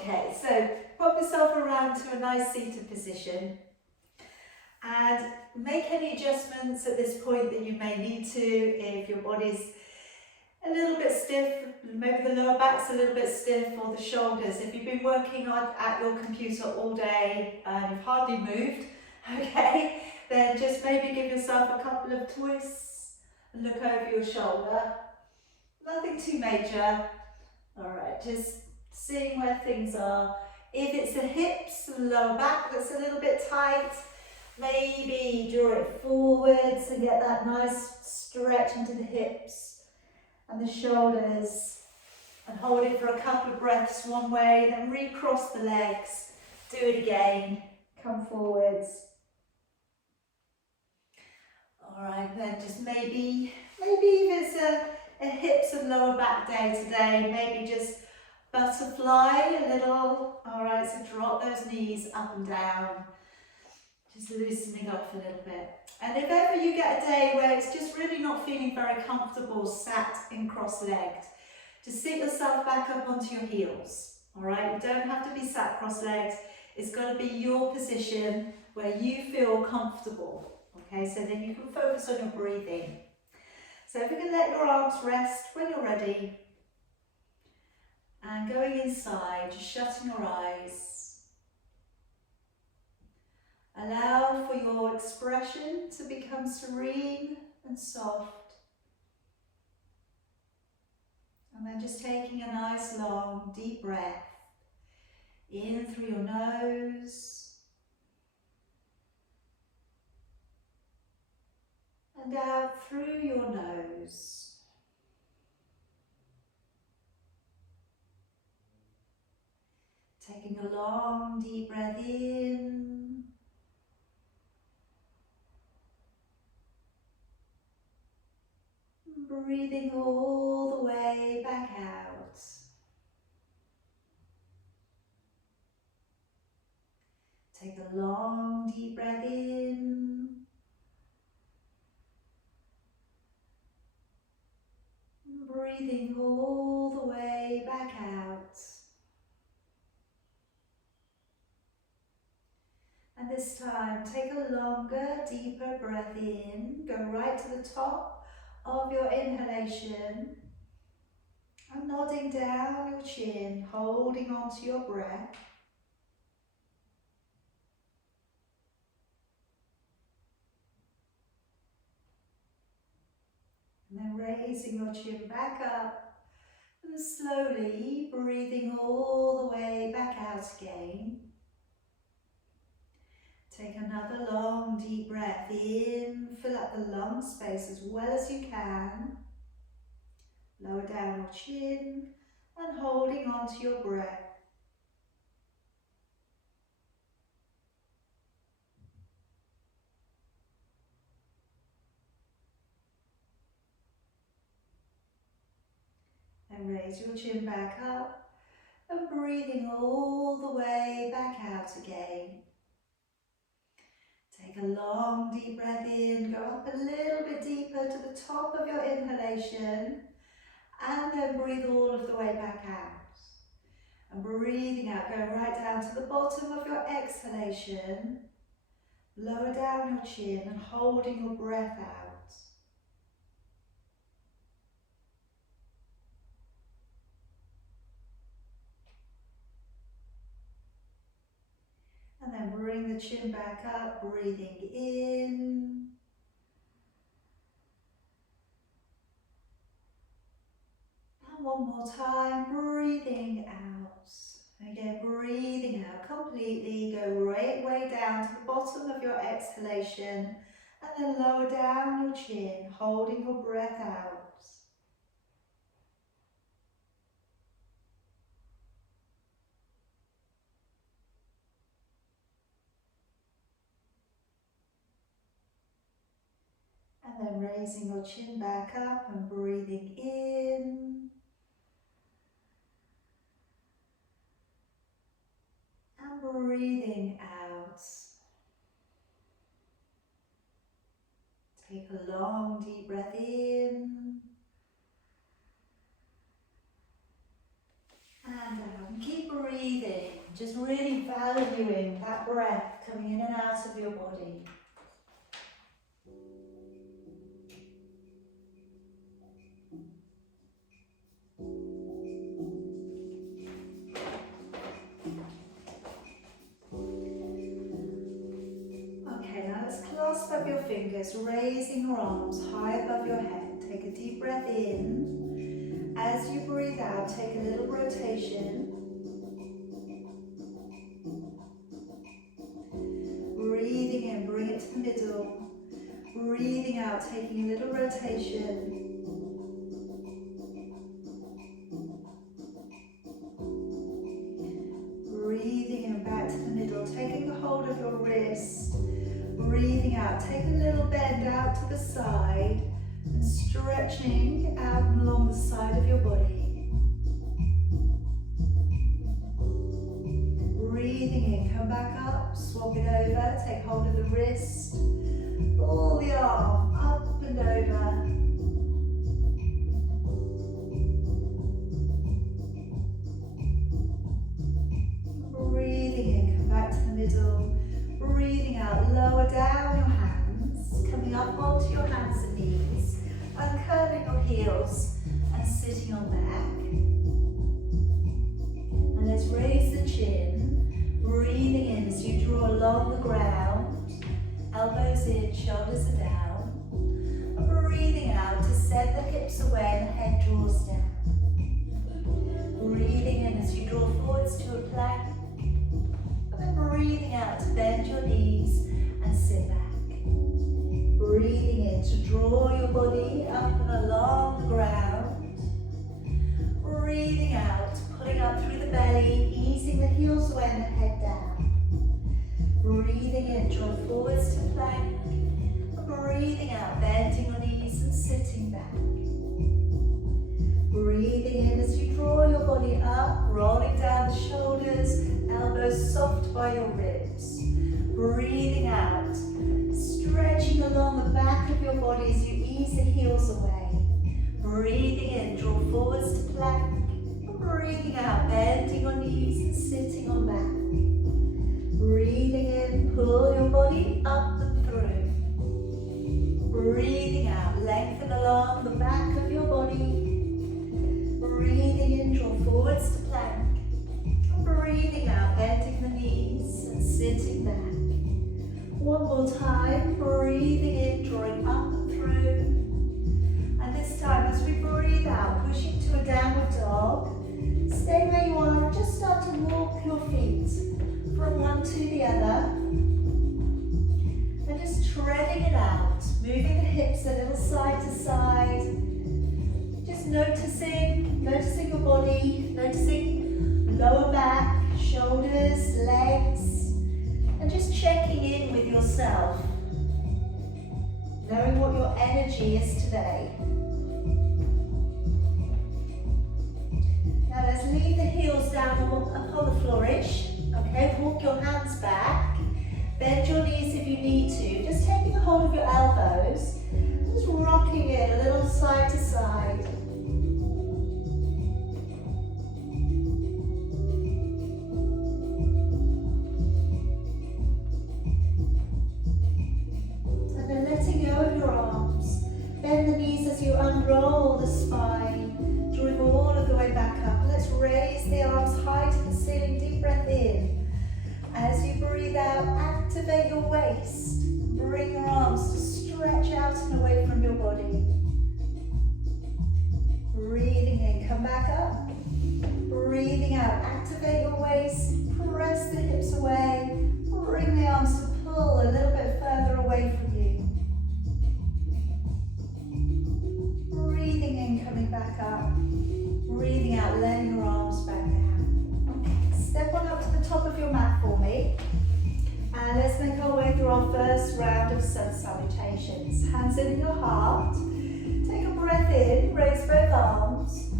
Okay, so pop yourself around to a nice seated position and make any adjustments at this point that you may need to if your body's a little bit stiff, maybe the lower back's a little bit stiff, or the shoulders. If you've been working at your computer all day and you've hardly moved, okay, then just maybe give yourself a couple of twists and look over your shoulder. Nothing too major. All right, just seeing where things are. If it's the hips and lower back that's a little bit tight, maybe draw it forwards and get that nice stretch into the hips and the shoulders, and hold it for a couple of breaths one way, then recross the legs, do it again, come forwards. All right, then just maybe if it's a hips and lower back day today, maybe just butterfly a little. All right, so drop those knees up and down, just loosening up a little bit. And if ever you get a day where it's just really not feeling very comfortable sat in cross-legged, just sit yourself back up onto your heels. All right, you don't have to be sat cross-legged. It's got to be your position where you feel comfortable. Okay, so then you can focus on your breathing. So if you can let your arms rest when you're ready, and going inside, just shutting your eyes. Allow for your expression to become serene and soft. And then just taking a nice long deep breath in through your nose and out through your nose. Taking a long deep breath in. Breathing all the way back out. Take a long deep breath in. Breathing all the way back out. And this time, take a longer, deeper breath in. Go right to the top of your inhalation. And nodding down your chin, holding on to your breath. And then raising your chin back up and slowly breathing all the way back out again. Take another long deep breath in, fill up the lung space as well as you can. Lower down your chin and holding on to your breath. And raise your chin back up and breathing all the way back out again. Take a long deep breath in, go up a little bit deeper to the top of your inhalation and then breathe all of the way back out. And breathing out, go right down to the bottom of your exhalation. Lower down your chin and holding your breath out. And then bring the chin back up, breathing in. And one more time, breathing out. Again, breathing out completely. Go right way down to the bottom of your exhalation. And then lower down your chin, holding your breath out. And then raising your chin back up and breathing in. And breathing out. Take a long deep breath in. And out. And keep breathing breathing, just really valuing that breath coming in and out of your body. Okay, now let's clasp up your fingers, raising your arms high above your head. Take a deep breath in. As you breathe out, take a little rotation. Breathing in, bring it to the middle. Breathing out, taking a little rotation. Breathing in, back to the middle, taking a hold of your wrist. Breathing out, take a little bend out to the side and stretching out along the side of your body. Breathing in, come back up, swap it over, take hold of the wrist, pull the arm up and over. Breathing in, come back to the middle. Breathing out, lower down your hands, coming up onto your hands and knees, uncurling your heels and sitting on back. And let's raise the chin, breathing in as you draw along the ground, elbows in, shoulders are down. And breathing out to send the hips away and the head draws down. Breathing in as you draw forwards to a plank. And breathing out to bend your knees and sit back. Breathing in to draw your body up and along the ground. Breathing out, pulling up through the belly, easing the heels away and the head down. Breathing in, draw forwards to plank. Breathing out, bending your knees and sitting back. Breathing in as you draw your body up, rolling down the shoulders, elbows soft by your ribs. Breathing out, stretching along the back of your body as you ease the heels away. Breathing in, draw forwards to plank. Breathing out, bending your knees and sitting on back. Breathing in, pull your body up and through. Breathing out, lengthen along the back of your body. Breathing in, draw forwards to plank. Breathing out, bending the knees and sitting back. One more time, breathing in, drawing up and through. And this time, as we breathe out, pushing to a downward dog. Stay where you are and just start to walk your feet from one to the other. And just treading it out, moving the hips a little side to side. Just noticing your body, noticing lower back, shoulders, legs, and just checking in with yourself, knowing what your energy is today. Now let's leave the heels down upon the flourish. Okay, walk your hands back, bend your knees if you need to, just taking a hold of your elbows, just rocking it a little side to side. Bend the knees as you unroll the spine, drawing all of the way back up. Let's raise the arms high to the ceiling, deep breath in. As you breathe out, activate your waist. Bring your arms to stretch out and away from your body. Breathing in, come back up. Breathing out, activate your waist, press the hips away. Bring the arms to pull a little bit further away from you. Breathing in, coming back up. Breathing out, letting your arms back down. Step on up to the top of your mat for me. And let's make our way through our first round of sun salutations. Hands in your heart. Take a breath in, raise both arms.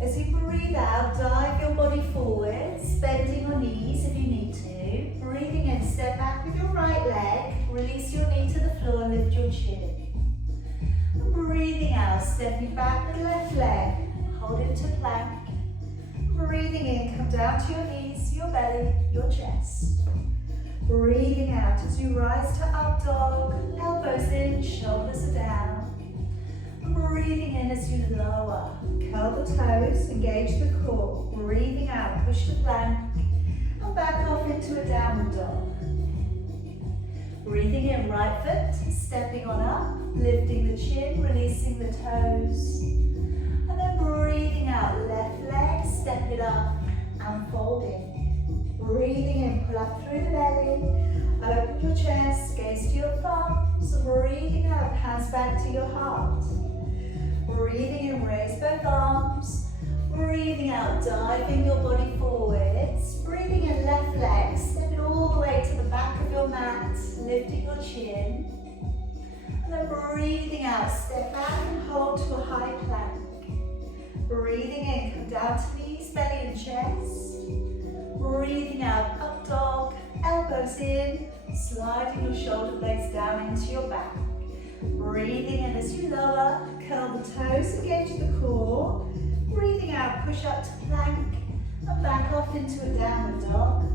As you breathe out, dive your body forwards, bending your knees if you need to. Breathing in, step back with your right leg. Release your knee to the floor, lift your chin. Breathing out, stepping back with left leg, hold it to plank. Breathing in, come down to your knees, your belly, your chest. Breathing out as you rise to up dog, elbows in, shoulders are down. Breathing in as you lower, curl the toes, engage the core. Breathing out, push to plank, and back off into a downward dog. Breathing in, right foot, stepping on up, lifting the chin, releasing the toes. And then breathing out, left leg, step it up and fold in. Breathing in, pull up through the belly, open your chest, gaze to your thumbs. Breathing out, hands back to your heart. Breathing in, raise both arms. Breathing out, diving your body forwards. Breathing in, left leg, step it all the way to the back of your mat, lifting your chin. And then breathing out, step back and hold to a high plank. Breathing in, come down to knees, belly and chest. Breathing out, up dog, elbows in, sliding your shoulder blades down into your back. Breathing in as you lower, curl the toes, engage the core. Breathing out, push up to plank and back off into a downward dog.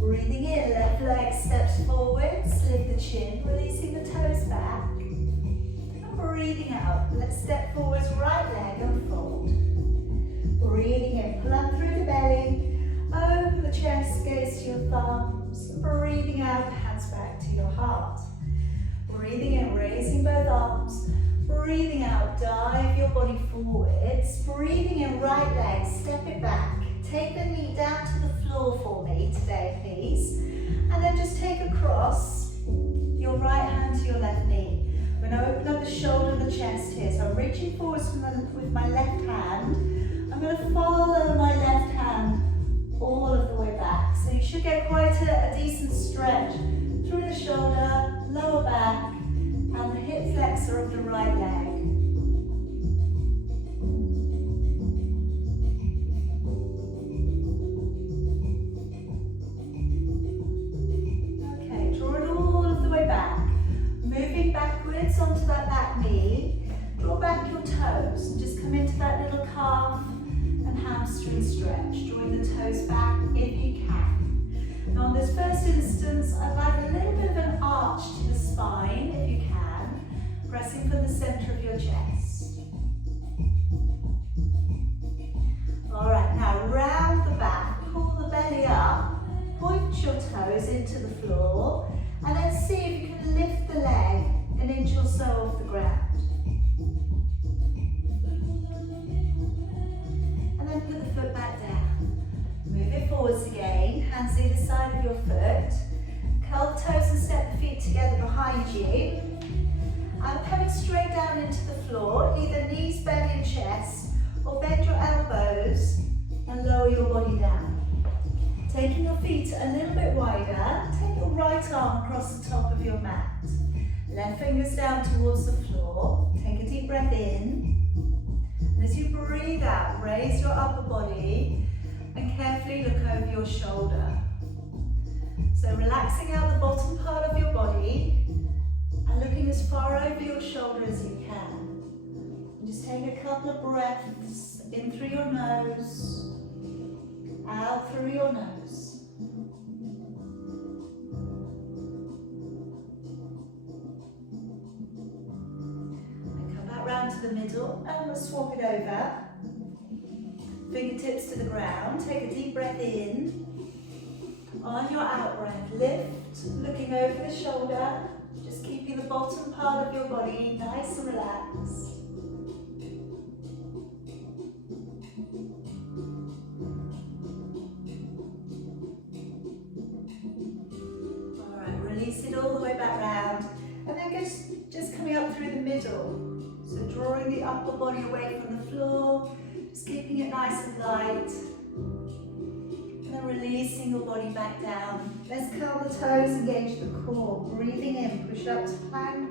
Breathing in, left leg steps forwards, lift the chin, releasing the toes back. And breathing out, let's step forwards, right leg and fold. Breathing in, pull up through the belly, open the chest, gaze to your thumbs. Breathing out, hands back to your heart. Breathing in, raising both arms. Breathing out, dive your body forwards. Breathing in, right leg, step it back. Take the knee down to the floor for me today, please. And then just take across your right hand to your left knee. I'm going to open up the shoulder and the chest here. So I'm reaching forwards with my left hand. I'm going to follow my left hand all of the way back. So you should get quite a decent stretch through the shoulder, lower back, and the hip flexor of the right leg. Okay, draw it all of the way back. Moving backwards onto that back knee. Draw back your toes and just come into that little calf and hamstring stretch. Drawing the toes back if you can. Now on this first instance, I'd like a little bit of an arch to the spine if you can, pressing from the center of your chest. Alright, now round the back, pull the belly up, point your toes into the floor, and then see if you can lift the leg an inch or so off the ground. And then put the foot back down. Move it forwards again, hands either side of your foot. Curl the toes and step the feet together behind you. And coming straight down into the floor, either knees, belly and chest, or bend your elbows and lower your body down. Taking your feet a little bit wider, take your right arm across the top of your mat. Left fingers down towards the floor. Take a deep breath in. And as you breathe out, raise your upper body and carefully look over your shoulder. So relaxing out the bottom part of your body and looking as far over your shoulder as you can. And just take a couple of breaths in through your nose, out through your nose. And come back round to the middle and we'll swap it over. Fingertips to the ground, take a deep breath in. On your out breath, lift, looking over the shoulder, just keeping the bottom part of your body nice and relaxed. Alright, release it all the way back round, and then just coming up through the middle. So drawing the upper body away from the floor, just keeping it nice and light. And then releasing your body back down. Let's curl the toes, engage the core. Breathing in, push up to plank.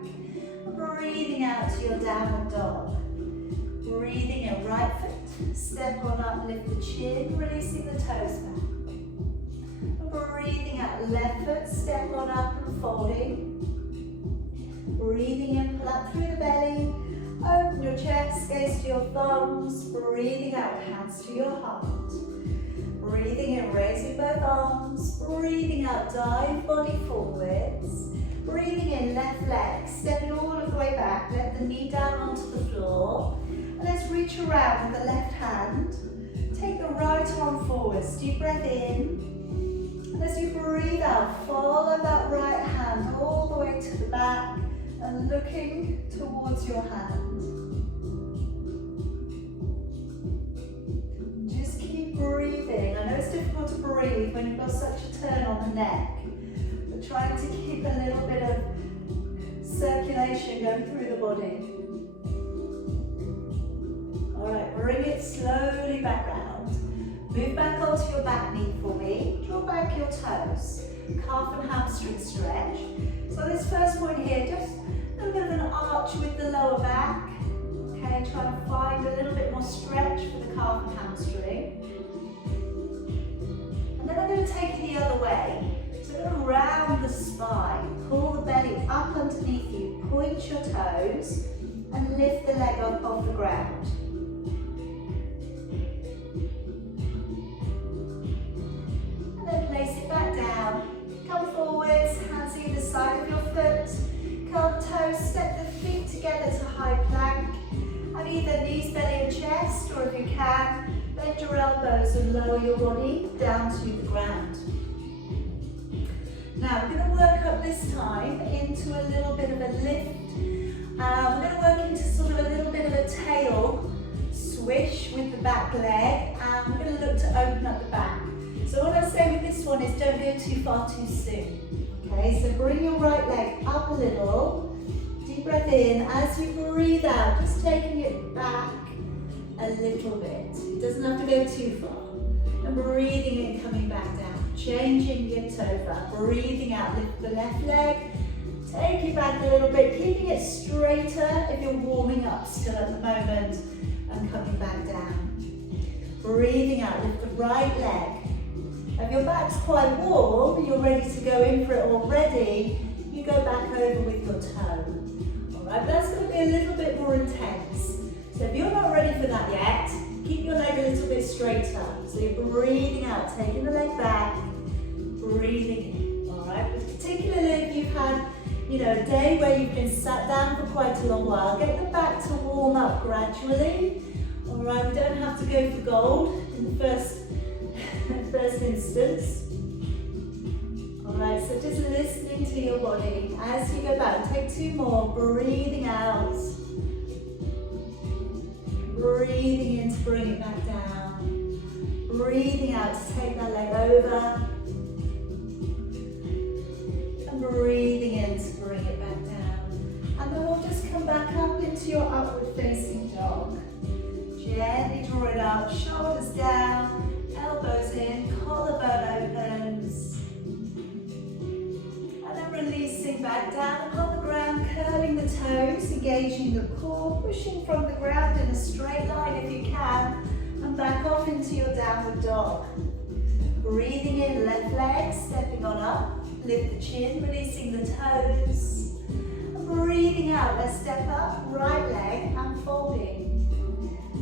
And breathing out to your downward dog. Breathing in, right foot. Step on up, lift the chin, releasing the toes back. And breathing out, left foot, step on up and folding. Breathing in, pull up through the belly. Open your chest, gaze to your thumbs. Breathing out, hands to your heart. Breathing in, raising both arms. Breathing out, dive body forwards. Breathing in, left leg, stepping all of the way back. Let the knee down onto the floor. And let's reach around with the left hand. Take the right arm forwards. Deep breath in. And as you breathe out, follow that right hand all the way to the back and looking towards your hand. Just keep breathing. I know it's difficult to breathe when you've got such a turn on the neck, but trying to keep a little bit of circulation going through the body. Alright, bring it slowly back round. Move back onto your back knee for me. Draw back your toes. Calf and hamstring stretch. So this first point here, just a little bit of an arch with the lower back. Okay, try to find a little bit more stretch for the calf and hamstring. And then I'm going to take it the other way. So I'm going to round the spine. Pull the belly up underneath you. Point your toes and lift the leg up off the ground. And then place it back down. Come forwards, hands either side of your foot. Curl the toes, step the feet together to high plank. And either knees, belly and chest, or if you can, bend your elbows and lower your body down to the ground. Now we're going to work up this time into a little bit of a lift. We're going to work into sort of a little bit of a tail swish with the back leg, and we're going to look to open up the back. So what I say with this one is don't go too far too soon. Okay, so bring your right leg up a little. Deep breath in. As you breathe out, just taking it back a little bit. It doesn't have to go too far. And breathing in, coming back down. Changing it over. Breathing out, lift the left leg. Take it back a little bit, keeping it straighter if you're warming up still at the moment. And coming back down. Breathing out, lift the right leg. If your back's quite warm, you're ready to go in for it already, you go back over with your toe. Alright, that's going to be a little bit more intense. So if you're not ready for that yet, keep your leg a little bit straighter. So you're breathing out, taking the leg back, breathing in. Alright, particularly if you've had, a day where you've been sat down for quite a long while, get the back to warm up gradually. Alright, we don't have to go for gold in the first instance. Alright, so just listening to your body as you go back. Take two more. Breathing out. Breathing in to bring it back down. Breathing out to take that leg over. And breathing in to bring it back down. And then we'll just come back up into your upward facing dog. Gently draw it up, shoulders down. Elbows in, collarbone opens. And then releasing back down upon the ground, curling the toes, engaging the core, pushing from the ground in a straight line if you can, and back off into your downward dog. Breathing in, left leg, stepping on up, lift the chin, releasing the toes. And breathing out, let's step up, right leg, and folding.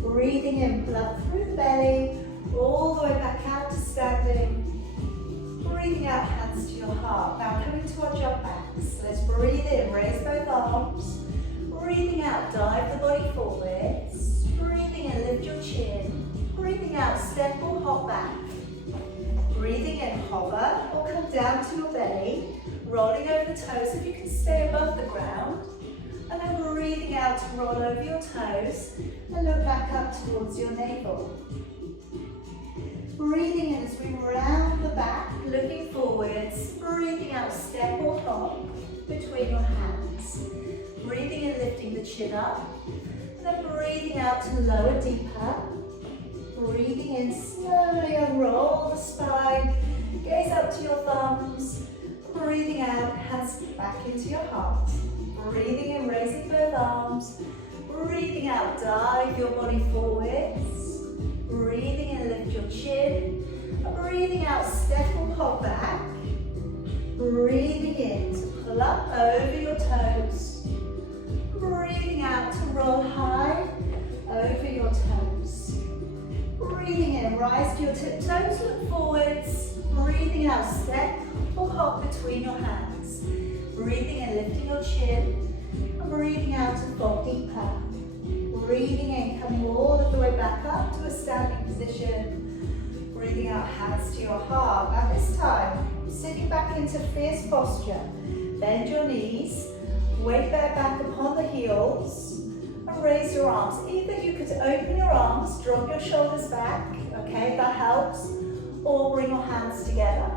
Breathing in, pull up through the belly, all the way back out to standing. Breathing out, hands to your heart. Now coming to our jump backs. Let's breathe in, raise both arms. Breathing out, dive the body forwards. Breathing in, lift your chin. Breathing out, step or hop back. Breathing in, hover or come down to your belly. Rolling over the toes if you can stay above the ground. And then breathing out to roll over your toes and look back up towards your navel. Breathing in as we round the back, looking forwards. Breathing out, step or hop between your hands. Breathing in, lifting the chin up. And then breathing out to lower deeper. Breathing in, slowly unroll the spine. Gaze up to your thumbs. Breathing out, hands back into your heart. Breathing in, raising both arms. Breathing out, dive your body forwards. Breathing in, lift your chin. Breathing out, step or hop back. Breathing in to pull up over your toes. Breathing out to roll high over your toes. Breathing in, in, rise to your tiptoes, look forwards. Breathing out, step or hop between your hands. Breathing in, lifting your chin. And breathing out to fall deeper. Breathing in, coming all of the way back up to a standing position. Breathing out, hands to your heart. Now this time, sitting back into fierce posture. Bend your knees, weight bear back upon the heels, and raise your arms. Either you could open your arms, drop your shoulders back, okay, that helps, or bring your hands together.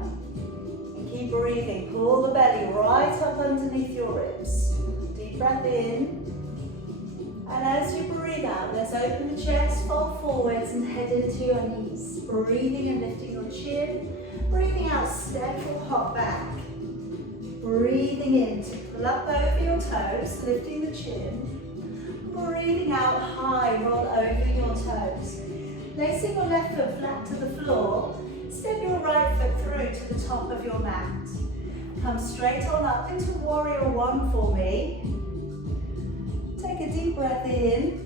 And keep breathing, pull the belly right up underneath your ribs. Deep breath in. And as you breathe out, let's open the chest, fold forwards and head into your knees. Breathing and lifting your chin. Breathing out, step or hop back. Breathing in to pull up over your toes, lifting the chin. Breathing out, high, roll over your toes. Placing your left foot flat to the floor, step your right foot through to the top of your mat. Come straight on up into warrior one for me. Take a deep breath in.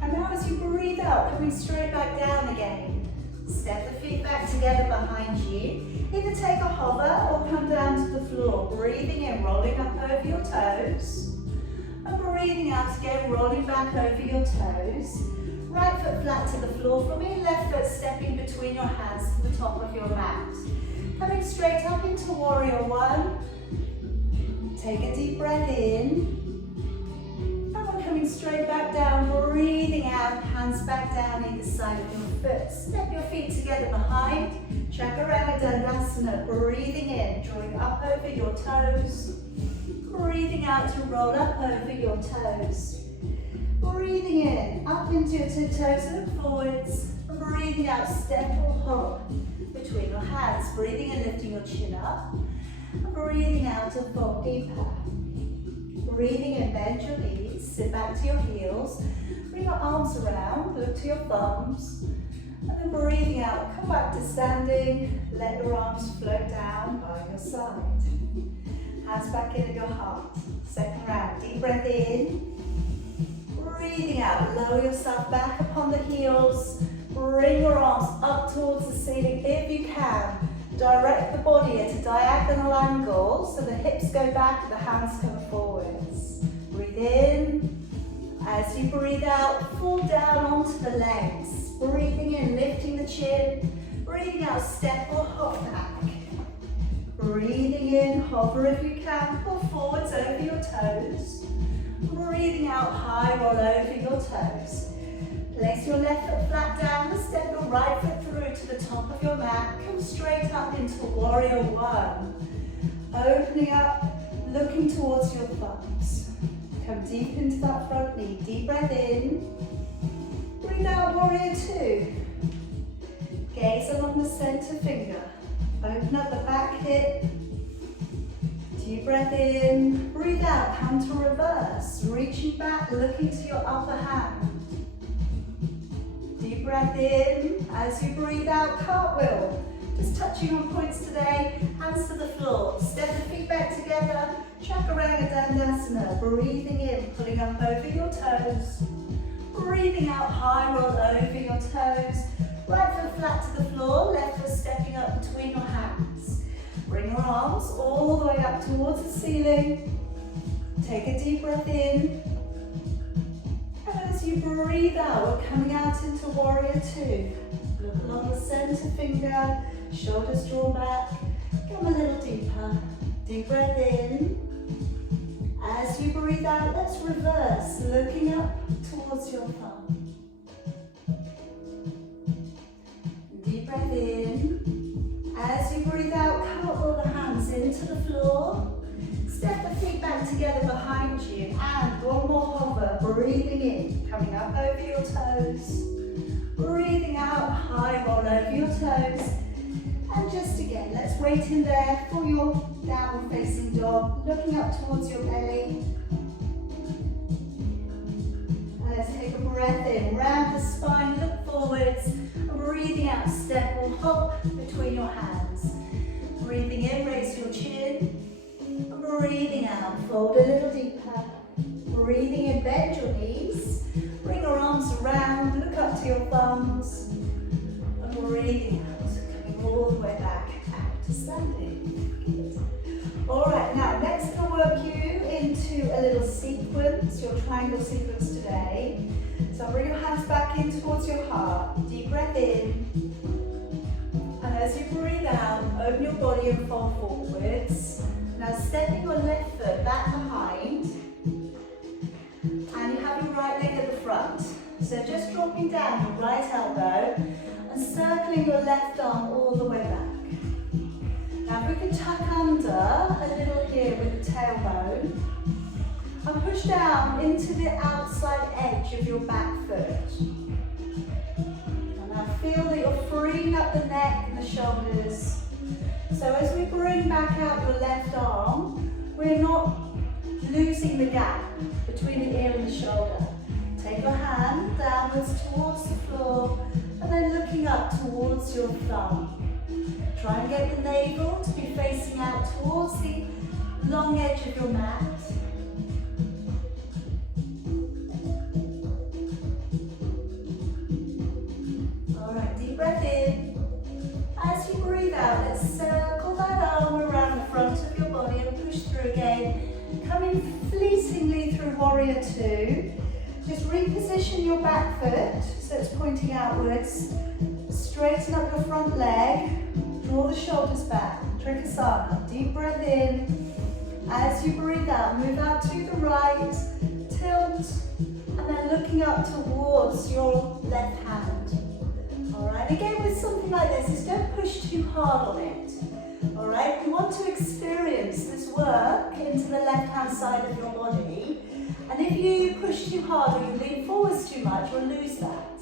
And now as you breathe out, coming straight back down again. Step the feet back together behind you. Either take a hover or come down to the floor. Breathing in, rolling up over your toes. And breathing out again, rolling back over your toes. Right foot flat to the floor for me. Left foot stepping between your hands to the top of your mat. Coming straight up into warrior one. Take a deep breath in. Coming straight back down, breathing out, hands back down either side of your foot. Step your feet together behind, Chaturanga Dandasana, breathing in, drawing up over your toes. Breathing out to roll up over your toes. Breathing in, up into your tiptoes, look forwards. And breathing out, step or hop between your hands. Breathing in, lifting your chin up. And breathing out to fall deeper. Breathing in, bend your knees, sit back to your heels, bring your arms around, look to your thumbs, and then breathing out, come back to standing, let your arms float down by your side. Hands back in at your heart. Second round, deep breath in, breathing out, lower yourself back upon the heels, bring your arms up towards the ceiling if you can. Direct the body at a diagonal angle so the hips go back and the hands come forwards. Breathe in. As you breathe out, fall down onto the legs. Breathing in, lifting the chin. Breathing out, step or hop back. Breathing in, hover if you can, pull forwards over your toes. Breathing out, high, roll over your toes. Place your left foot flat down and step your right foot through to the top of your mat. Come straight up into warrior one. Opening up, looking towards your thumbs. Come deep into that front knee. Deep breath in. Breathe out, warrior two. Gaze along the center finger. Open up the back hip. Deep breath in. Breathe out, come to reverse. Reaching back, looking to your upper hand. Deep breath in. As you breathe out, cartwheel. Just touching on points today. Hands to the floor. Step the feet back together. Chaturanga Dandasana. Breathing in, pulling up over your toes. Breathing out, high roll over your toes. Right foot flat to the floor. Left foot stepping up between your hands. Bring your arms all the way up towards the ceiling. Take a deep breath in. And as you breathe out, we're coming out into warrior two. Look along the center finger, shoulders drawn back. Come a little deeper. Deep breath in. As you breathe out, let's reverse, looking up towards your thumb. Deep breath in. As you breathe out, cartwheel the hands into the floor. Step the feet back together behind you and one more hover, breathing in, coming up over your toes. Breathing out, high roll over your toes. And just again, let's wait in there for your downward facing dog, looking up towards your belly. And let's take a breath in, round the spine, look forwards, and breathing out, step or hop between your hands. Breathing in, raise your chin. Breathing out, fold a little deeper. Breathing in, bend your knees. Bring your arms around, look up to your thumbs. arms. And breathing out, coming all the way back out to standing. Good. All right, now next I'm going to work you into a little sequence, your triangle sequence today. So bring your hands back in towards your heart. Deep breath in. And as you breathe out, open your body and fall forwards. Now stepping your left foot back behind. And you have your right leg at the front. So just dropping down your right elbow and circling your left arm all the way back. Now if we can tuck under a little here with the tailbone and push down into the outside edge of your back foot. And now feel that you're freeing up the neck and the shoulders. So as we bring back out your left arm, we're not losing the gap between the ear and the shoulder. Take your hand downwards towards the floor and then looking up towards your thumb. Try and get the navel to be facing out towards the long edge of your mat. Alright, deep breath in. As you breathe out, let's circle that arm around the front of your body and push through again. Coming fleetingly through Warrior Two. Just reposition your back foot so it's pointing outwards. Straighten up your front leg. Draw the shoulders back. Trikonasana. Deep breath in. As you breathe out, move out to the right. Tilt. And then looking up towards your left hand. Alright, again with something like this, just don't push too hard on it. Alright, we want to experience this work into the left hand side of your body. And if you push too hard or you lean forwards too much, you'll lose that.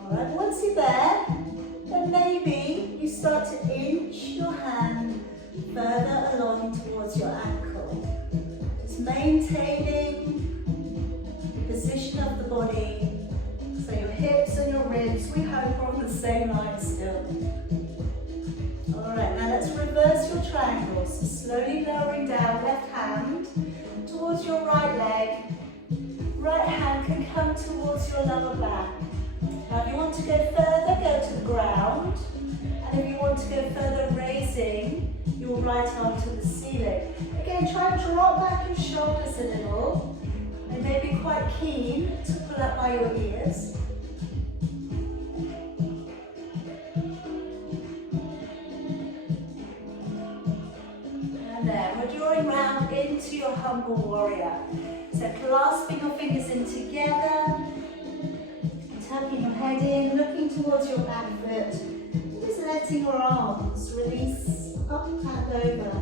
Alright, once you're there, then maybe you start to inch your hand further along towards your ankle. Just maintaining the position of the body. So your hips and your ribs, we hope, are on the same line still. Alright, now let's reverse your triangles. Slowly lowering down, left hand towards your right leg. Right hand can come towards your lower back. Now if you want to go further, go to the ground. And if you want to go further, raising your right arm to the ceiling. Again, try and drop back your shoulders a little. They may be quite keen to pull up by your ears. And then we're drawing round into your humble warrior. So clasping your fingers in together, tucking your head in, looking towards your back foot, and just letting your arms release up and over.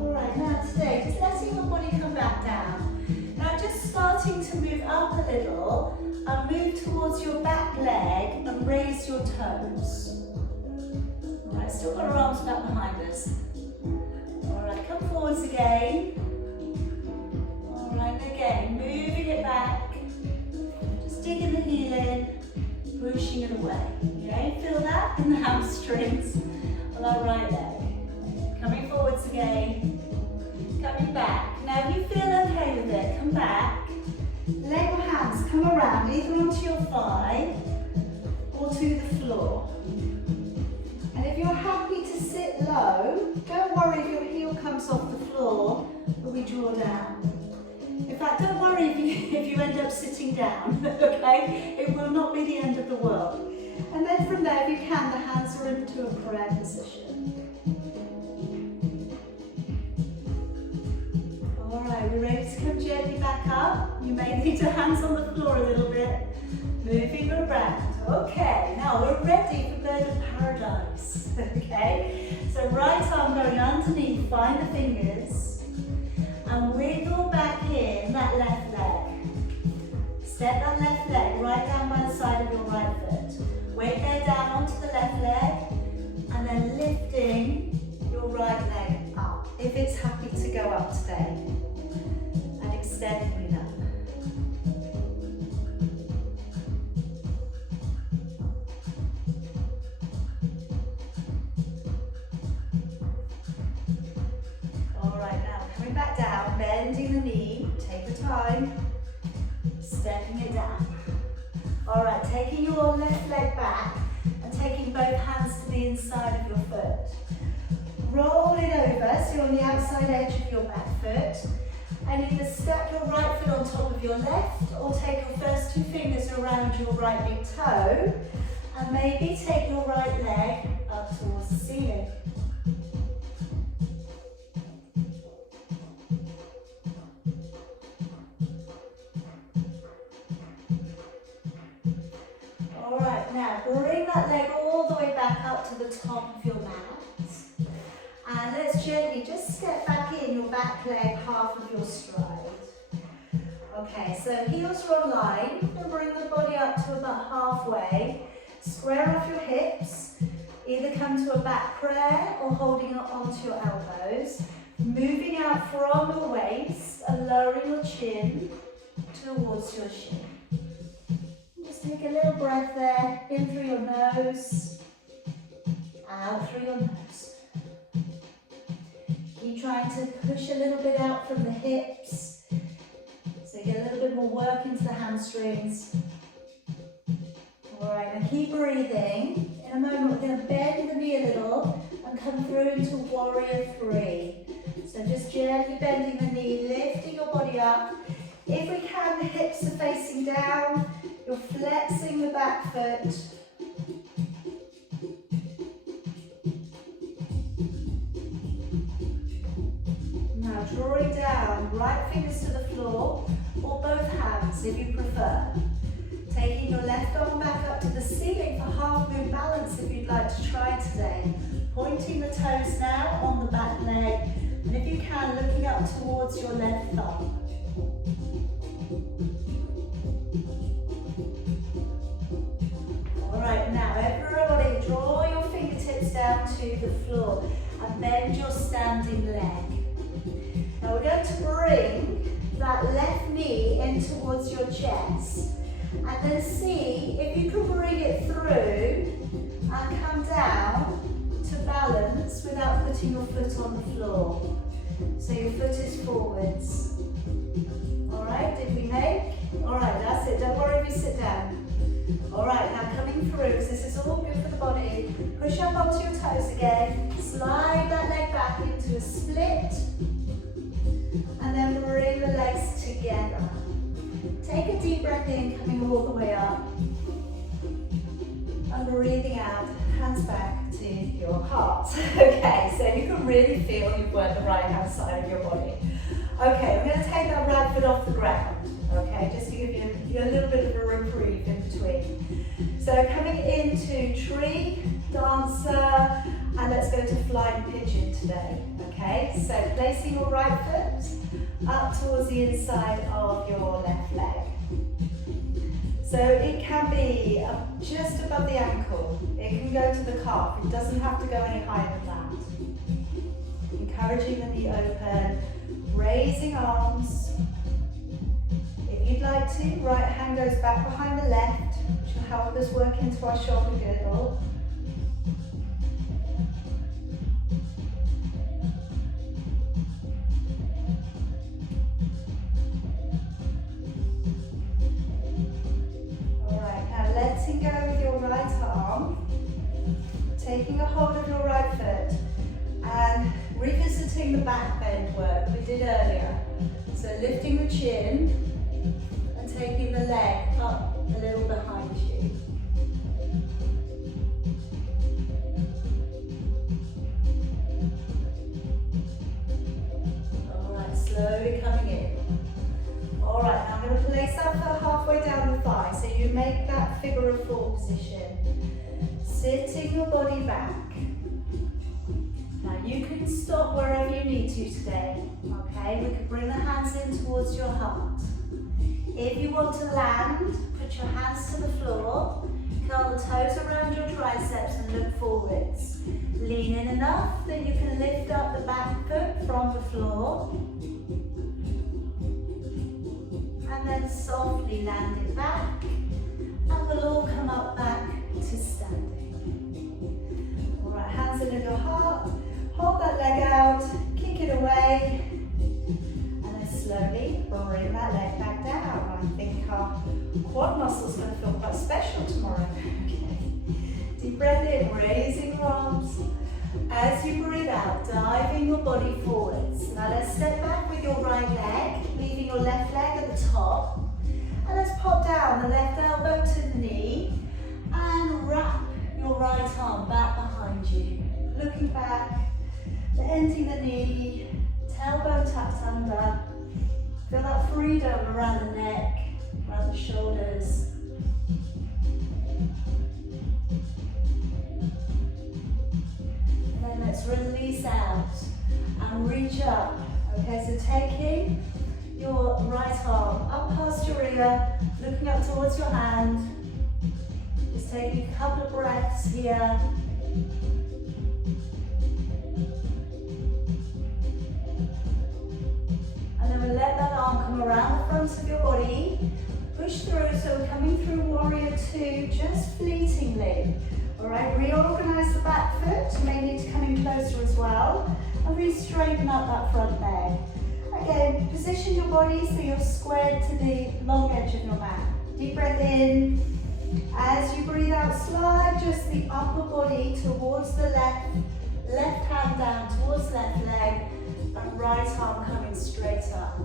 Alright, now today, just letting your body come back down. Now just starting to move up a little, and move towards your back leg and raise your toes. Alright, still got our arms back behind us. Alright, come forwards again. Alright, again, moving it back. Just digging the heel in, pushing it away. Okay, feel that in the hamstrings of our right leg. Coming forwards again. Coming back. Now if you feel okay with it, come back. Let your hands come around either onto your thigh or to the floor. And if you're happy to sit low, don't worry if your heel comes off the floor, but we draw down. In fact, don't worry if you end up sitting down, okay? It will not be the end of the world. And then from there, if you can, the hands are into a prayer position. Alright, we're ready to come gently back up. You may need your hands on the floor a little bit. Moving around. Okay, now we're ready for Bird of Paradise. Okay, so right arm going underneath, find the fingers, and wiggle back in that left leg. Step that left leg right down by the side of your right foot. Weight there down onto the left leg, and then lifting your right leg up, if it's happy to go up today, and extending it up. bending the knee, take your time, stepping it down. All right, taking your left leg back and taking both hands to the inside of your foot. Roll it over, so you're on the outside edge of your back foot. And either step your right foot on top of your left or take your first two fingers around your right big toe and maybe take your right leg up towards the ceiling. Alright, now bring that leg all the way back up to the top of your mat. And let's gently just step back in your back leg, half of your stride. Okay, so heels are aligned, and bring the body up to about halfway. Square off your hips, either come to a back prayer or holding it onto your elbows. Moving out from your waist and lowering your chin towards your shin. Just take a little breath there, in through your nose, out through your nose. Keep trying to push a little bit out from the hips, so you get a little bit more work into the hamstrings. Alright, now keep breathing. In a moment we're going to bend the knee a little and come through into warrior three. So just gently bending the knee, lifting your body up. If we can, the hips are facing down, you're flexing the back foot. Now drawing down, right fingers to the floor, or both hands if you prefer. Taking your left arm back up to the ceiling for half moon balance if you'd like to try today. Pointing the toes now on the back leg, and if you can, looking up towards your left thumb. Alright, now everybody draw your fingertips down to the floor and bend your standing leg. Now we're going to bring that left knee in towards your chest and then see if you can bring it through and come down to balance without putting your foot on the floor. So your foot is forwards. Alright, did we make? Alright, that's it. Don't worry if you sit down. Alright, now coming through, because this is all good for the body. Push up onto your toes again. Slide that leg back into a split. And then bring the legs together. Take a deep breath in, coming all the way up. And breathing out, hands back to your heart. Okay, so you can really feel you've worked the right hand side of your body. Okay, we're going to take that right foot off the ground. Okay, just to give you a little bit of a reprieve in between. So coming into tree, dancer, and let's go to flying pigeon today. Okay, so placing your right foot up towards the inside of your left leg. So it can be just above the ankle. It can go to the calf. It doesn't have to go any higher than that. Encouraging the knee open, raising arms. If you'd like to, right hand goes back behind the left, which will help us work into our shoulder girdle. Letting go with your right arm, taking a hold of your right foot and revisiting the back bend work we did earlier. So lifting the chin and taking the leg up a little behind you. Alright, slowly coming in. Alright, now I'm going to place that foot halfway down the thigh, so you make that figure of four position. Sitting your body back. Now you can stop wherever you need to today, okay? We can bring the hands in towards your heart. If you want to land, put your hands to the floor, curl the toes around your triceps and look forwards. Lean in enough that you can lift up the back foot from the floor. And then softly land it back, and we'll all come up back to standing. Alright, hands under your heart, hold that leg out, kick it away, and then as you breathe out, diving your body forwards. Now let's step back with your right leg, leaving your left leg at the top. And let's pop down the left elbow to the knee and wrap your right arm back behind you. Looking back, bending the knee, tailbone tucked under. Feel that freedom around the neck, around the shoulders. And then let's release out and reach up. Okay, so taking your right arm up past your ear, looking up towards your hand. Just taking a couple of breaths here. And then we'll let that arm come around the front of your body. Push through, so we're coming through Warrior Two, just fleetingly. All right, reorganize the back foot. You may need to come in closer as well. And really straighten up that front leg. Again, position your body so you're squared to the long edge of your mat. Deep breath in. As you breathe out, slide just the upper body towards the left hand down towards left leg, and right arm coming straight up.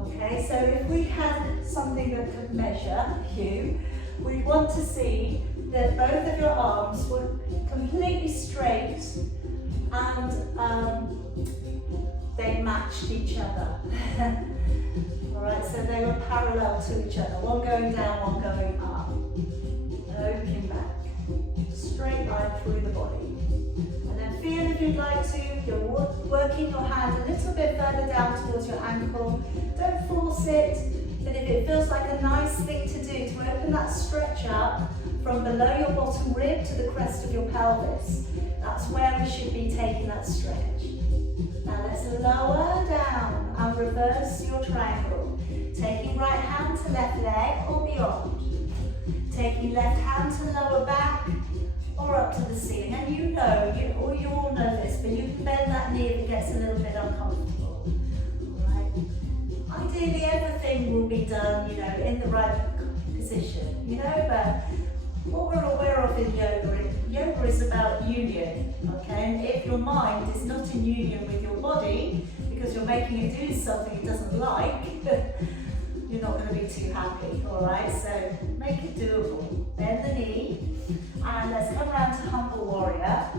Okay, so if we had something that could measure you, we want to see that both of your arms were completely straight and they matched each other. Alright, so they were parallel to each other, one going down, one going up. Looking back, straight line through the body. And then feel, if you'd like to, you're working your hand a little bit further down towards your ankle. Don't force it, but if it feels like a nice thing to do, to open that stretch up from below your bottom rib to the crest of your pelvis, that's where we should be taking that stretch. Now let's lower down and reverse your triangle. Taking right hand to left leg or beyond. Taking left hand to lower back or up to the ceiling. And you all know this, but you can bend that knee if it gets a little bit uncomfortable. Right? Ideally, everything will be done, in the right position, but what we're aware of in yoga is about union, okay? And if your mind is not in union with your body, because you're making it do something it doesn't like, you're not going to be too happy, all right? So make it doable. Bend the knee, and let's come around to Humble Warrior,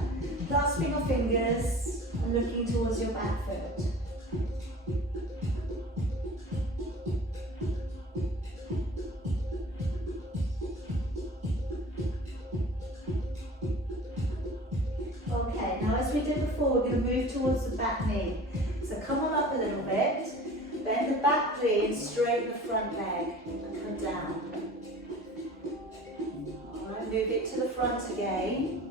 clasping your fingers and looking towards your back foot. Okay, now as we did before, we're going to move towards the back knee. So come on up a little bit. Bend the back knee and straighten the front leg and come down. Alright, move it to the front again.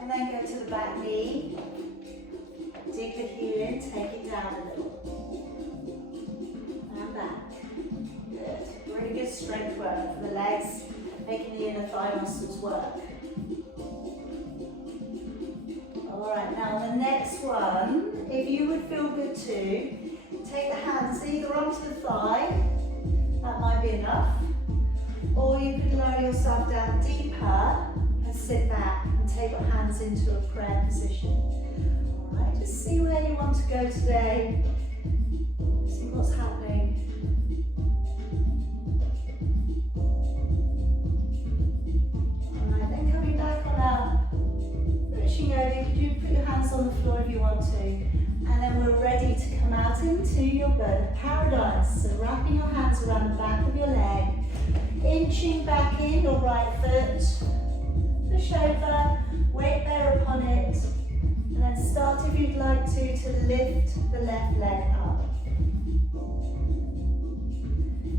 And then go to the back knee. Dig the heel in, take it down a little. And back. Good. Really good strength work for the legs, making the inner thigh muscles work. Alright, now the next one, if you would feel good too, take the hands either onto the thigh, that might be enough, or you could lower yourself down deeper and sit back and take your hands into a prayer position. Alright, just see where you want to go today, see what's happening. Alright, then coming back on up. Pushing over, you can put your hands on the floor if you want to, and then we're ready to come out into your bird of paradise. So wrapping your hands around the back of your leg, inching back in your right foot, push over, weight bear upon it, and then start, if you'd like to lift the left leg up.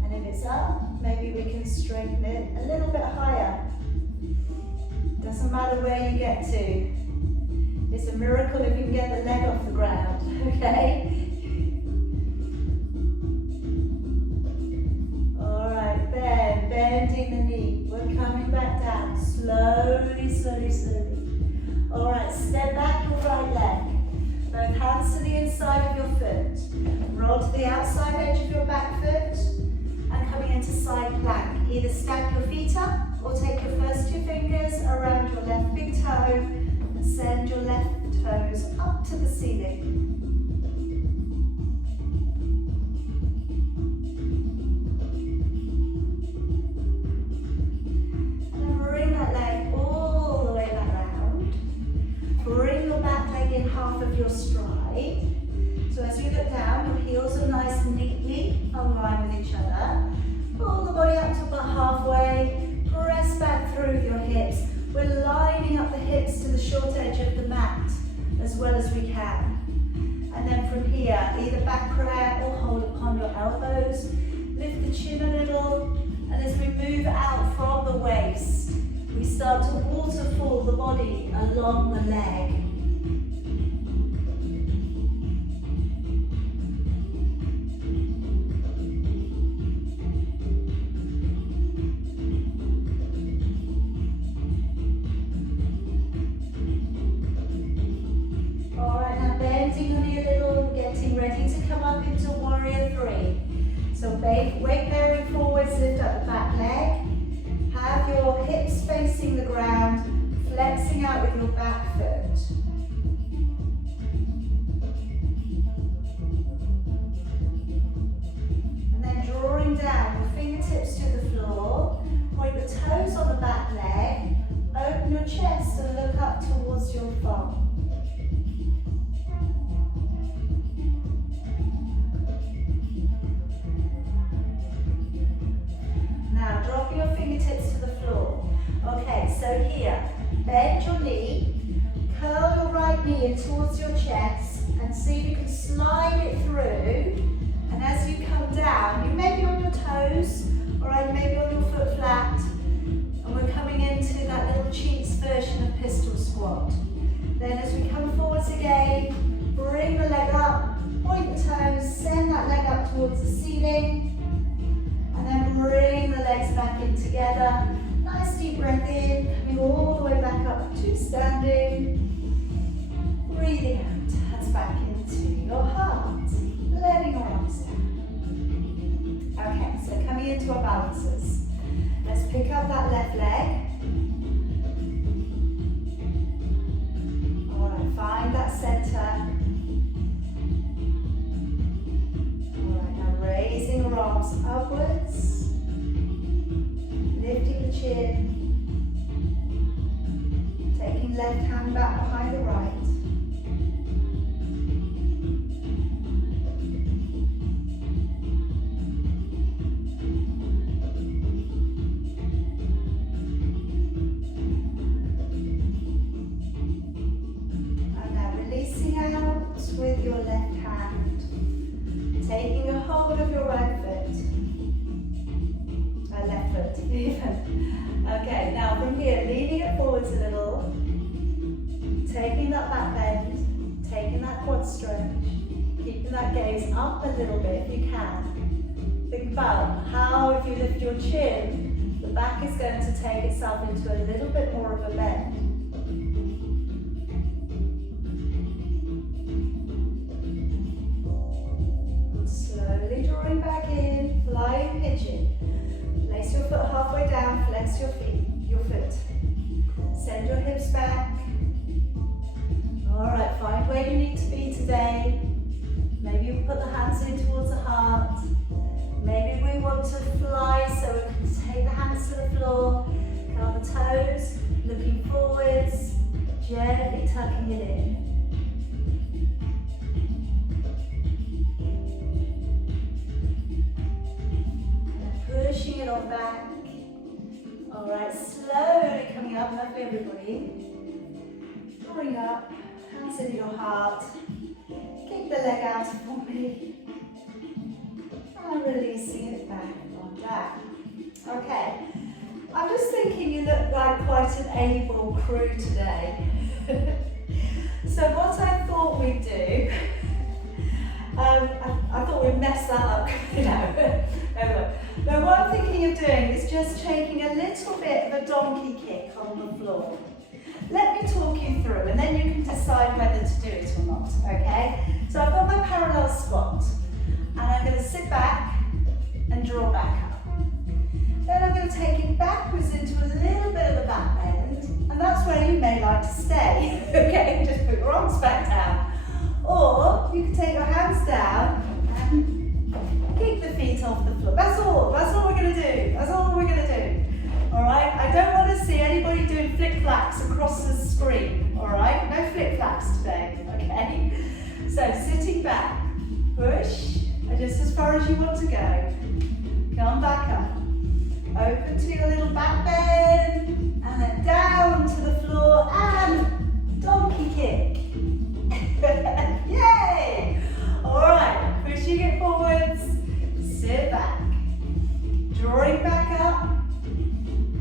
And if it's up, maybe we can straighten it a little bit higher. Doesn't matter where you get to. It's a miracle if you can get the leg off the ground, okay? Alright, bending the knee. We're coming back down. Slowly, slowly, slowly. Alright, step back your right leg. Both hands to the inside of your foot. Roll to the outside edge of your back foot. And coming into side plank. Either stack your feet up or take your first two fingers around your left big toe and send your left toes up to the ceiling. And bring that leg all the way back round. Bring your back leg in half of your stride. So as you look down, your heels are nice and neatly aligned with each other. Pull the body up to about halfway. Press back through with your hips. We're lining up the hips to the short edge of the mat as well as we can. And then from here, either back prayer or hold upon your elbows. Lift the chin a little. And as we move out from the waist, we start to waterfall the body along the leg. Ready to come up into warrior three. So weight bearing forwards, lift up the back leg. Have your hips facing the ground, flexing out with your back foot. And then drawing down your fingertips to the floor. Point the toes on the back leg. Open your chest and look up towards your thumb. Now drop your fingertips to the floor. Okay, so here, bend your knee, curl your right knee in towards your chest, and see if you can slide it through. And as you come down, you may be on your toes, or maybe on your foot flat, and we're coming into that little cheats version of pistol squat. Then as we come forwards again, bring the leg up, point the toes, send that leg up towards the ceiling. And then bring the legs back in together. Nice deep breath in, coming all the way back up to standing. Breathing out, hands back into your heart. Letting your arms down. Okay, so coming into our balances. Let's pick up that left leg. All right, find that center. Raising your arms upwards, lifting the chin, taking left hand back behind the right. And now releasing out with your left hand. Taking a hold of your right foot, left foot even. Okay, now from here, leaning it forwards a little, taking that back bend, taking that quad stretch, keeping that gaze up a little bit if you can. Think about how if you lift your chin, the back is going to take itself into a little bit more of a bend. Slowly drawing back in, flying pigeon. Place your foot halfway down, flex your foot. Send your hips back. Alright, find where you need to be today. Maybe you put the hands in towards the heart. Maybe we want to fly, so we can take the hands to the floor, curl the toes, looking forwards, gently tucking it in. Pushing it on back. Alright, slowly coming up, lovely everybody. Drawing up, hands in your heart. Kick the leg out for me. And releasing it back on down. Okay, I'm just thinking you look like quite an able crew today. So what I thought we'd do, I thought we'd mess that up, you know. Now what I'm thinking of doing is just taking a little bit of a donkey kick on the floor. Let me talk you through and then you can decide whether to do it or not, okay? So I've got my parallel squat and I'm going to sit back and draw back up. Then I'm going to take it backwards into a you can take your hands down and kick the feet off the floor. That's all we're going to do. That's all we're going to do. All right, I don't want to see anybody doing flick-flacks across the screen. All right, no flick-flacks today, okay? So sitting back, push, and just as far as you want to go. Come back up. Open to your little back bend, and then down to the floor, and donkey kick. Yay! All right, pushing it forwards, sit back. Drawing back up,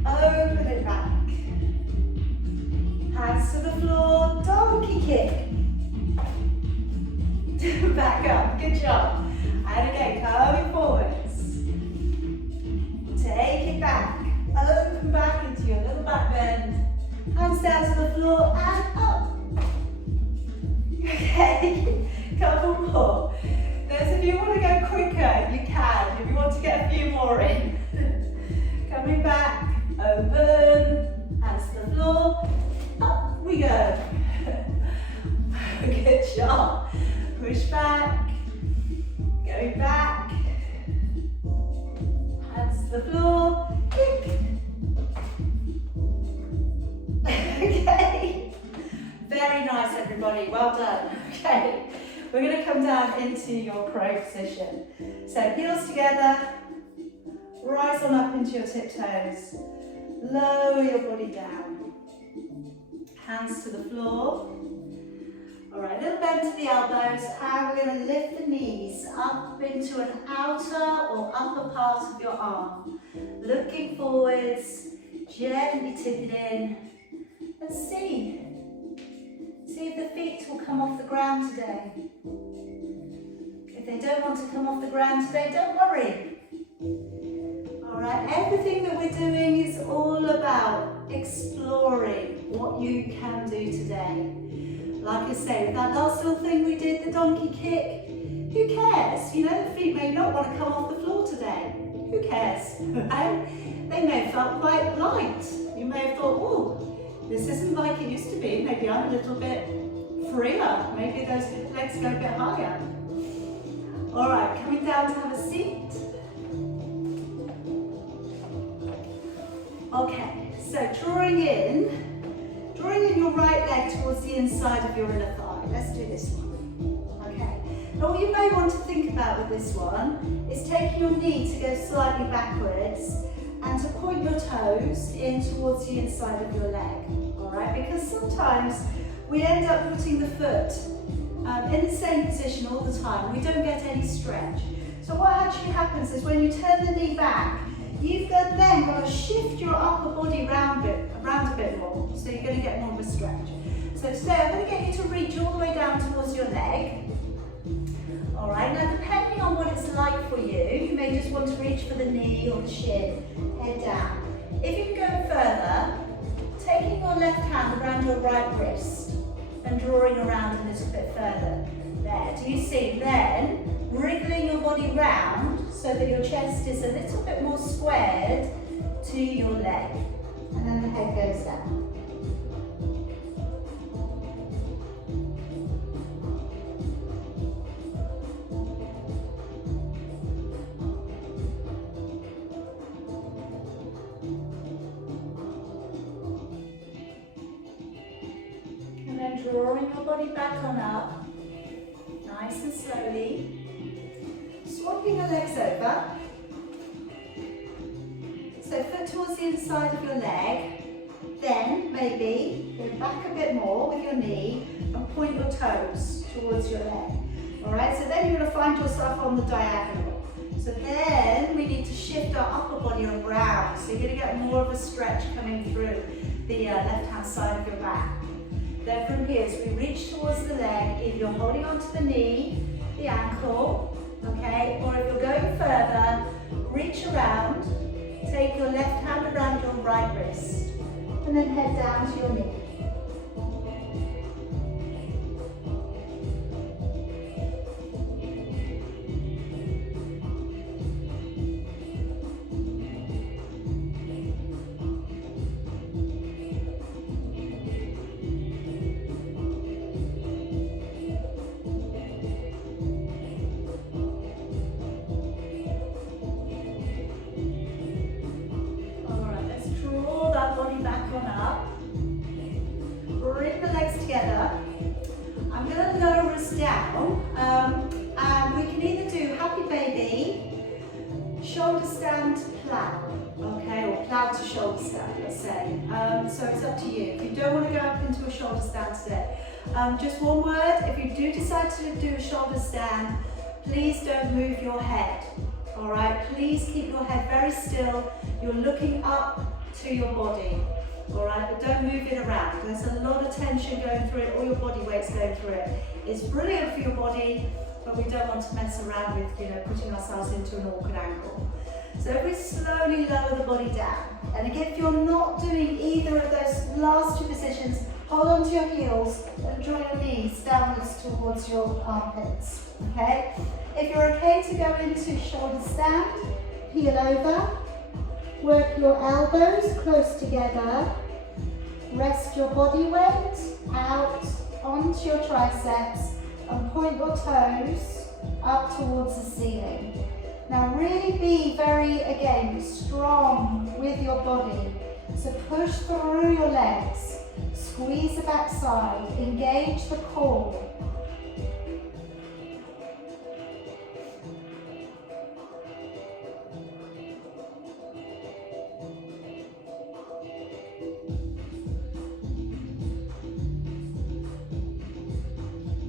open it back. Hands to the floor, donkey kick. Back up, good job. And again, coming forwards. Take it back, open back into your little back bend. Hands down to the floor and up. Okay, couple more. Those of you who want to go quicker, you can. If you want to get a few more in. Coming back, open, hands to the floor, up we go. Good job. Push back, going back, hands to the floor, kick. Okay, very nice everybody, well done. Okay, we're going to come down into your crow position. So heels together, rise on up into your tiptoes, lower your body down, hands to the floor. All right, little bend to the elbows, and we're going to lift the knees up into an outer or upper part of your arm. Looking forwards, gently tip it in, and see if the feet will come off the ground today. If they don't want to come off the ground today, don't worry. All right, everything that we're doing is all about exploring what you can do today. Like I say, with that last little thing we did, the donkey kick, who cares? You know, the feet may not want to come off the floor today. Who cares? Right? They may have felt quite light. You may have thought, oh, this isn't like it used to be. Maybe I'm a little bit freer. Maybe those legs go a bit higher. All right, coming down to have a seat. Okay, so drawing in your right leg towards the inside of your inner thigh. Let's do this one. Okay. Now what you may want to think about with this one is taking your knee to go slightly backwards and to point your toes in towards the inside of your leg. All right, because sometimes we end up putting the foot in the same position all the time. We don't get any stretch. So what actually happens is when you turn the knee back, you've then got to shift your upper body around a bit more, so you're going to get more of a stretch. So today I'm going to get you to reach all the way down towards your leg. All right, now depending on what it's like for you, you may just want to reach for the knee or the shin, head down. If you can go further, taking your left hand around your right wrist and drawing around a little bit further. There, do you see? Then wriggling your body round so that your chest is a little bit more squared to your leg. And then the head goes down. And then drawing your body back on up, nice and slowly. Swapping the legs over. So foot towards the inside of your leg, then maybe go back a bit more with your knee and point your toes towards your leg. All right, so then you're going to find yourself on the diagonal. So then we need to shift our upper body around. So you're going to get more of a stretch coming through the left-hand side of your back. Then from here, as we reach towards the leg, either you're holding onto the knee, the ankle, okay, or if you're going further, reach around, take your left hand around your right wrist, and then head down to your knee. together. I'm going to lower us down, and we can either do happy baby, shoulder stand plow, okay, or plow to shoulder stand, let's say. So it's up to you. If you don't want to go up into a shoulder stand today, just one word, if you do decide to do a shoulder stand, please don't move your head, all right? Please keep your head very still. You're looking up to your body, all right? But don't move it around. There's a lot of tension going through it, all your body weight's going through it. It's brilliant for your body, but we don't want to mess around with, putting ourselves into an awkward angle. So if we slowly lower the body down, and again, if you're not doing either of those last two positions, hold on to your heels and draw your knees downwards towards your armpits, okay? If you're okay to go into shoulder stand, heel over, work your elbows close together, rest your body weight out onto your triceps and point your toes up towards the ceiling. Now really be very, again, strong with your body. So push through your legs, squeeze the backside, engage the core.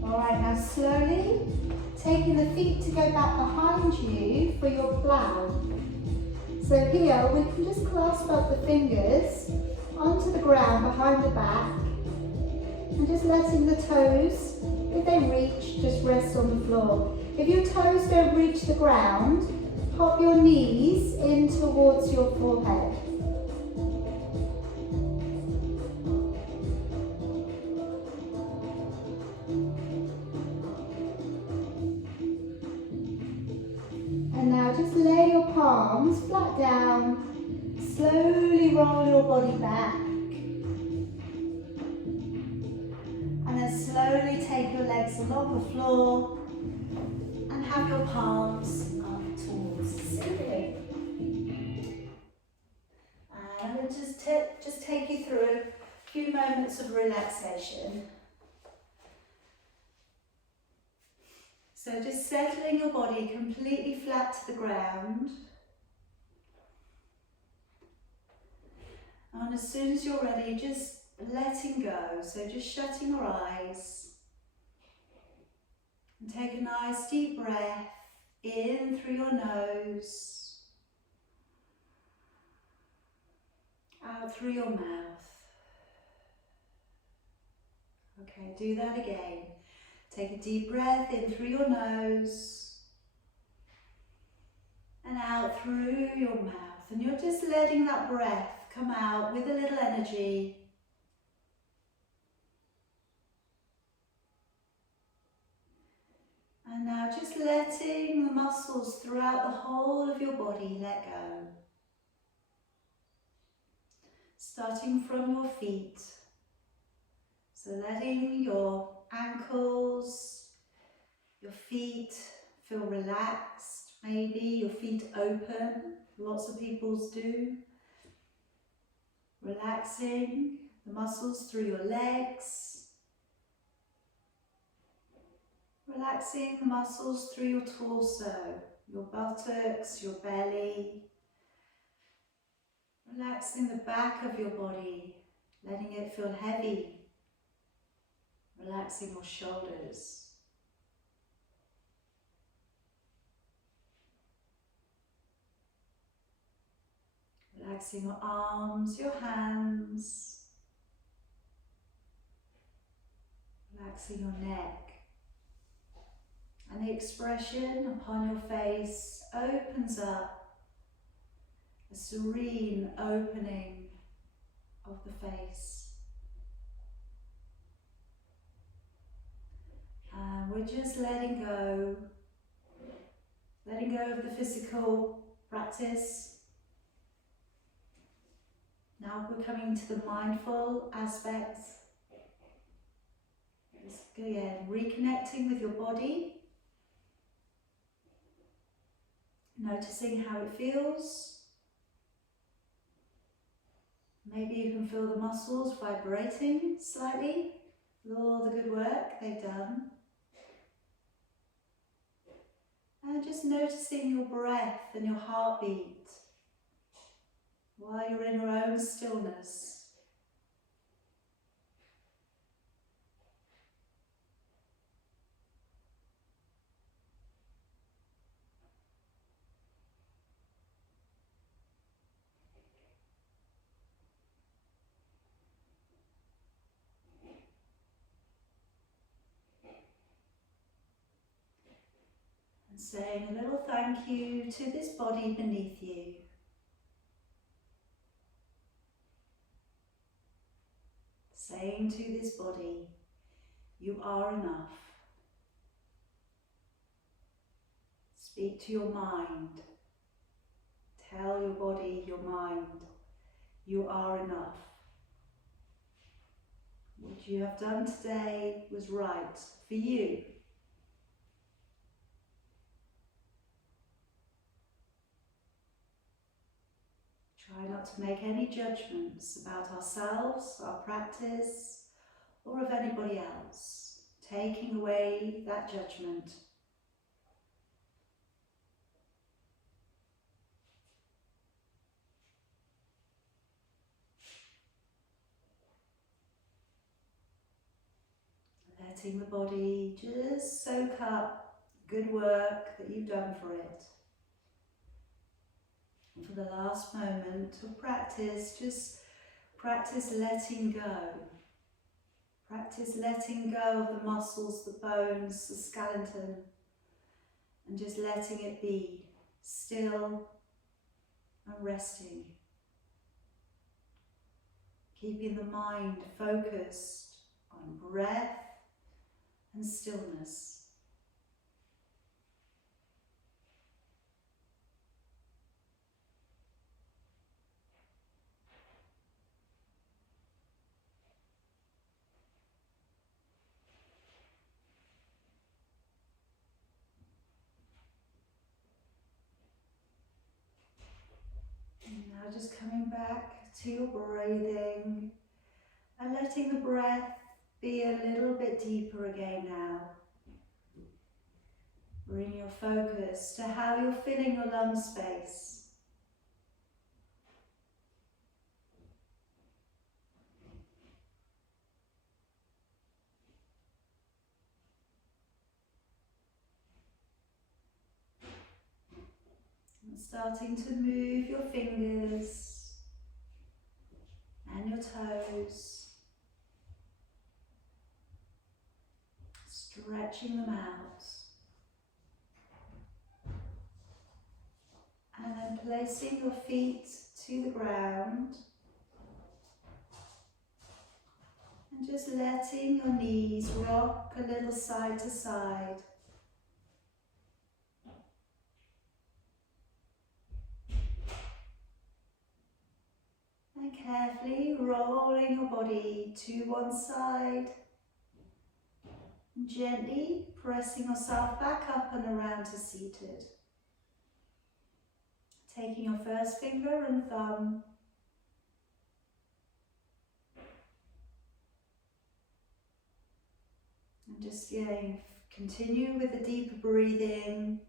Alright, now slowly taking the feet to go back behind you for your plow. So here we can just clasp up the fingers onto the ground behind the back and just letting the toes, if they reach, just rest on the floor. If your toes don't reach the ground, pop your knees in towards your forehead. And now just lay your palms flat down, slowly roll your body back. And then slowly take your legs along the floor and have your palms up towards the ceiling. And we'll just take you through a few moments of relaxation. So just settling your body completely flat to the ground. And as soon as you're ready, just letting go. So just shutting your eyes. And take a nice deep breath in through your nose. Out through your mouth. Okay, do that again. Take a deep breath in through your nose and out through your mouth. And you're just letting that breath come out with a little energy. And now just letting the muscles throughout the whole of your body let go. Starting from your feet. So letting your ankles, your feet feel relaxed, maybe your feet open, lots of people's do. Relaxing the muscles through your legs, relaxing the muscles through your torso, your buttocks, your belly, relaxing the back of your body, letting it feel heavy. Relaxing your shoulders. Relaxing your arms, your hands. Relaxing your neck. And the expression upon your face opens up, a serene opening of the face. And we're just letting go of the physical practice. Now we're coming to the mindful aspects. Just again, reconnecting with your body. Noticing how it feels. Maybe you can feel the muscles vibrating slightly. A work they've done. And just noticing your breath and your heartbeat while you're in your own stillness. And saying a little thank you to this body beneath you. Saying to this body, you are enough. Speak to your mind. Tell your body, your mind, you are enough. What you have done today was right for you. Try not to make any judgments about ourselves, our practice, or of anybody else, taking away that judgment. Letting the body just soak up good work that you've done for it. And for the last moment of practice, just practice letting go. Practice letting go of the muscles, the bones, the skeleton, and just letting it be still and resting. Keeping the mind focused on breath and stillness. And now just coming back to your breathing and letting the breath be a little bit deeper again now. Bring your focus to how you're filling your lung space. And starting to move your fingers and your toes. Stretching them out. And then placing your feet to the ground. And just letting your knees rock a little side to side. And carefully rolling your body to one side. And gently pressing yourself back up and around to seated. Taking your first finger and thumb and just continue with the deeper breathing,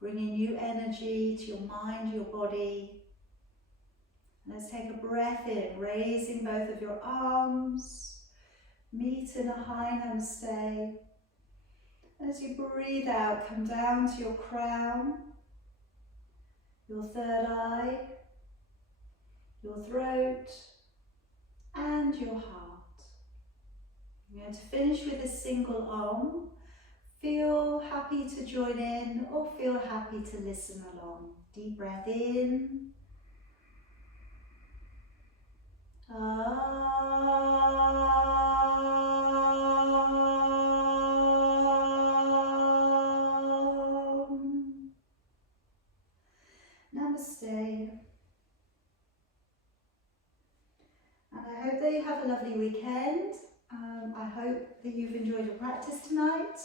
bringing new energy to your mind, your body. And let's take a breath in, raising both of your arms, meet in a high namaste. As you breathe out, come down to your crown, your third eye, your throat, and your heart. We're going to finish with a single Om. Feel happy to join in or feel happy to listen along. Deep breath in. Namaste. And I hope that you have a lovely weekend. I hope that you've enjoyed your practice tonight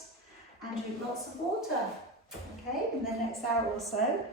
and drink lots of water, okay, in the next hour or so.